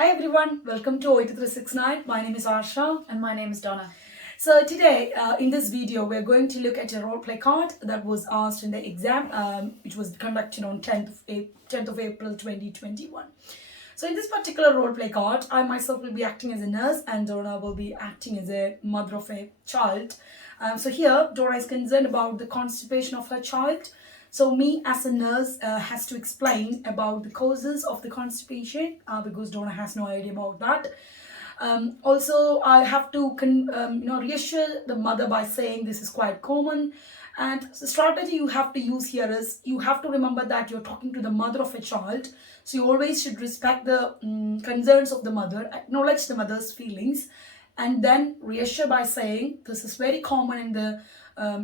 Hi everyone, welcome to OIT369. My name is Arsha. And my name is Donna. So today, in this video, we're going to look at a role play card that was asked in the exam, which was conducted on 10th of April 2021. So in this particular role play card, I myself will be acting as a nurse and Donna will be acting as a mother of a child. So here, Dora is concerned about the constipation of her child. So me as a nurse has to explain about the causes of the constipation because Donna has no idea about that. Also, I have to reassure the mother by saying this is quite common. And the strategy you have to use here is you have to remember that you're talking to the mother of a child. So you always should respect the concerns of the mother, acknowledge the mother's feelings, and then reassure by saying this is very common in the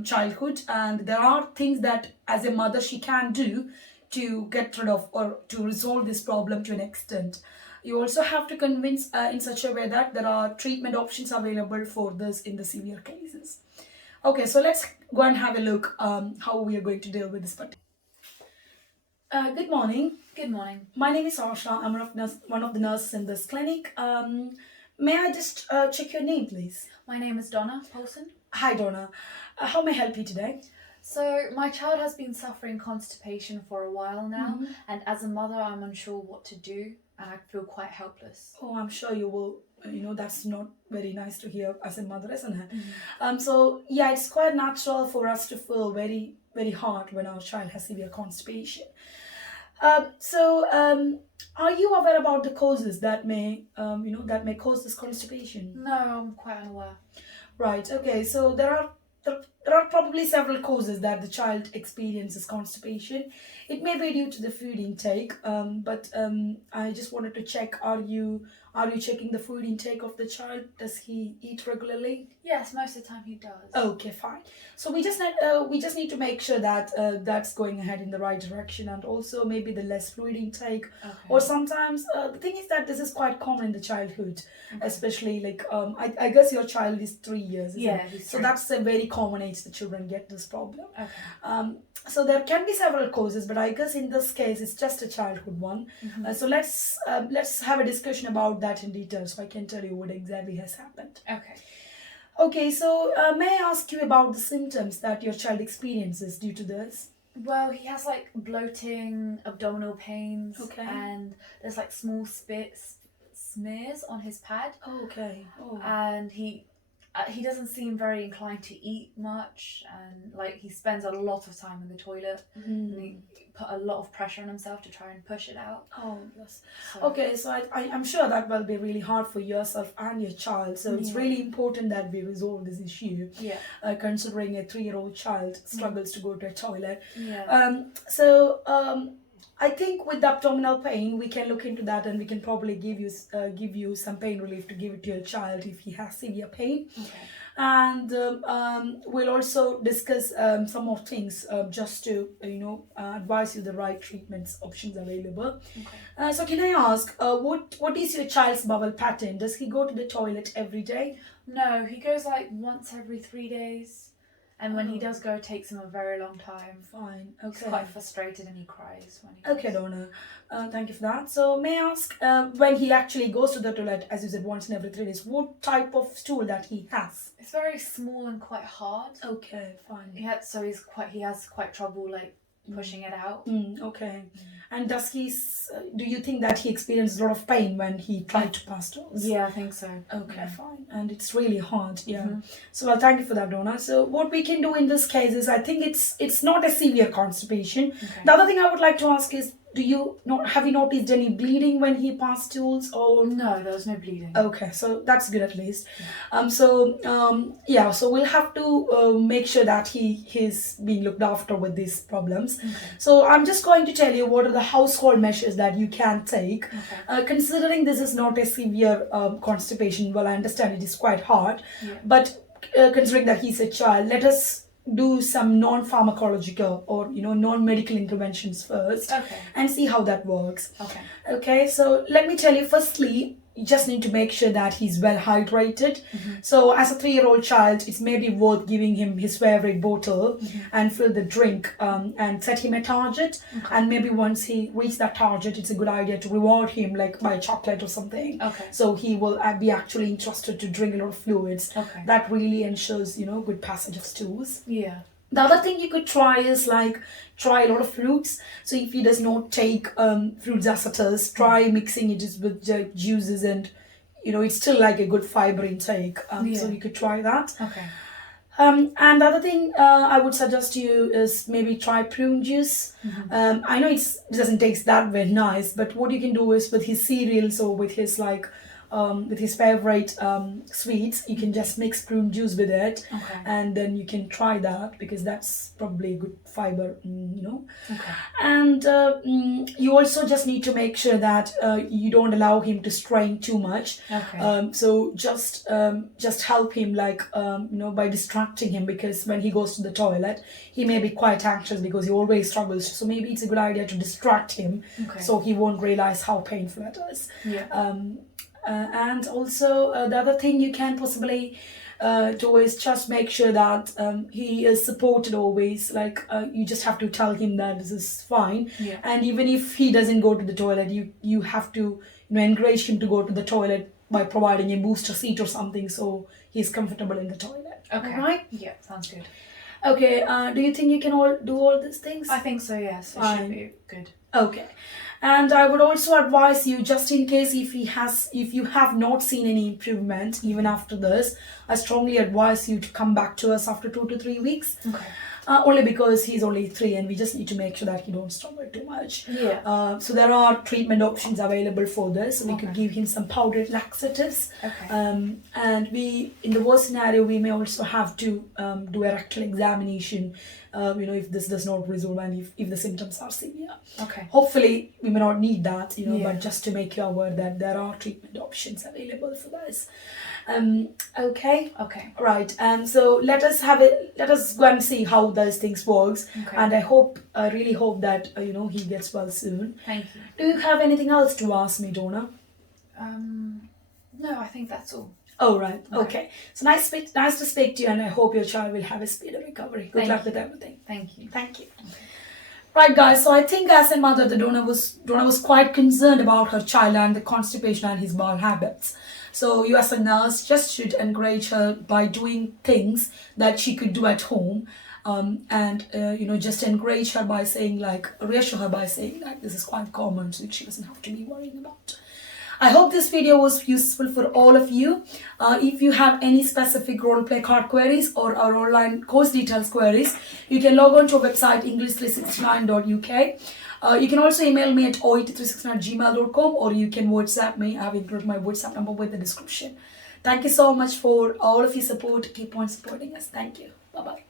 childhood, and there are things that as a mother she can do to get rid of or to resolve this problem to an extent. You also have to convince in such a way that there are treatment options available for this in the severe cases. Okay, so let's go and have a look how we are going to deal with this particular. Good morning. Good morning. My name is Asha. I'm one of the nurses in this clinic. May I just check your name, please? My name is Donna Paulson. Hi, Donna. How may I help you today? So, my child has been suffering constipation for a while now, and as a mother, I'm unsure what to do, and I feel quite helpless. Oh, I'm sure you will. That's not very nice to hear as a mother, isn't it? So, yeah, it's quite natural for us to feel very, very hard when our child has severe constipation. Are you aware about the causes that may cause this constipation? No, I'm quite unaware. Right. Okay. So there are probably several causes that the child experiences constipation. It may be due to the food intake, but I just wanted to check: are you checking the food intake of the child? Does he eat regularly? Yes, most of the time he does. Okay, fine. So we just need to make sure that that's going ahead in the right direction, and also maybe the less fluid intake. Okay. Or sometimes the thing is that this is quite common in the childhood, especially like I guess your child is 3 years. Isn't Yeah, it? he's So 3. that's a very common age the children get this problem. Okay. So there can be several causes, but I guess in this case it's just a childhood one. So let's have a discussion about that in detail, so I can tell you what exactly has happened. Okay. Okay, so may I ask you about the symptoms that your child experiences due to this? Well, he has like bloating, abdominal pains, Okay. and there's like small smears on his pad, Okay. Oh. and he doesn't seem very inclined to eat much, and like he spends a lot of time in the toilet, and he put a lot of pressure on himself to try and push it out. Oh, yes. So, Okay, so I'm sure that will be really hard for yourself and your child. So it's Yeah. really important that we resolve this issue, Yeah. considering a 3-year-old child struggles to go to a toilet. Yeah. I think with the abdominal pain, we can look into that, and we can probably give you some pain relief to give it to your child if he has severe pain. Okay. And we'll also discuss some more things just to advise you the right treatments options available. Okay. So can I ask what is your child's bowel pattern? Does he go to the toilet every day? No, he goes like once every 3 days, and when he Oh. does go, it takes him a very long time. Fine. He's Okay. quite frustrated and he cries when he goes. Okay, Donna. Thank you for that. So may I ask when he actually goes to the toilet, as you said, once in every 3 days, what type of stool that he has? It's very small and quite hard. Okay, fine. He has quite trouble like pushing it out. Okay. And do you think that he experienced a lot of pain when he tried to pass stools? Yeah, I think so. Okay, fine. And it's really hard, yeah. Mhm. So well, thank you for that, Donna. So what we can do in this case is, I think it's not a severe constipation. Okay. The other thing I would like to ask is, have you noticed any bleeding when he passed stools or? No, there was no bleeding. Okay, so that's good at least. So we'll have to make sure that he's being looked after with these problems. Okay. So I'm just going to tell you what are the household measures that you can take. Okay. Considering this is not a severe constipation, well, I understand it is quite hard, Yeah. but considering that he's a child, let us do some non-pharmacological or non-medical interventions first Okay. and see how that works. Okay. Okay, so let me tell you firstly, you just need to make sure that he's well hydrated. So as a 3-year-old child, it's maybe worth giving him his favorite bottle and fill the drink and set him a target. And maybe once he reaches that target, it's a good idea to reward him like by chocolate or something. Okay. So he will be actually interested to drink a lot of fluids. Okay. That really ensures, good passage of stools. Yeah. The other thing you could try is like try a lot of fruits. So if he does not take fruits as it is, try mixing it with juices, and it's still like a good fiber intake. So you could try that. Okay. And the other thing I would suggest you is maybe try prune juice. I know it doesn't taste that very nice, but what you can do is with his cereals or with his with his favorite sweets, you can just mix prune juice with it, and then you can try that because that's probably good fiber, Okay. And you also just need to make sure that you don't allow him to strain too much. Okay. So just help him by distracting him, because when he goes to the toilet, he may be quite anxious because he always struggles. So maybe it's a good idea to distract him, so he won't realize how painful it is. Yeah. And also the other thing you can possibly do is just make sure that he is supported always. You just have to tell him that this is fine. Yeah. And even if he doesn't go to the toilet, you have to encourage him to go to the toilet by providing a booster seat or something, so he's comfortable in the toilet. Okay. All right? Yeah, sounds good. Okay, do you think you can all do all these things? I think so, yes. It Fine. should be good. Okay. And I would also advise you, just in case if you have not seen any improvement even after this, I strongly advise you to come back to us after 2 to 3 weeks. Okay. Only because he's only 3 and we just need to make sure that he don't struggle too much. Yeah. So there are treatment options available for this. We could give him some powdered laxatives. Okay. And in the worst scenario, we may also have to do a rectal examination, if this does not resolve and if the symptoms are severe. Okay. Hopefully, we may not need that, Yeah. but just to make you aware that there are treatment options available for this. Okay. Okay. Right. So let us go and see how those things works. Okay. And I really hope that he gets well soon. Thank you. Do you have anything else to ask me, Donna? No, I think that's all. Oh, right. Okay. So nice to speak to you, and I hope your child will have a speedy recovery. Good Thank luck you. with everything. Thank you. Thank you. Right, guys. So I think as a mother, the Donna was quite concerned about her child and the constipation and his bowel habits. So you as a nurse just should encourage her by doing things that she could do at home. And just encourage her by saying reassure her by saying this is quite common, so she doesn't have to be worrying about. I hope this video was useful for all of you. If you have any specific roleplay card queries or our online course details queries, you can log on to our website english369.uk. You can also email me at oit369@gmail.com, or you can WhatsApp me. I have included my WhatsApp number with the description. Thank you so much for all of your support. Keep on supporting us. Thank you. Bye-bye.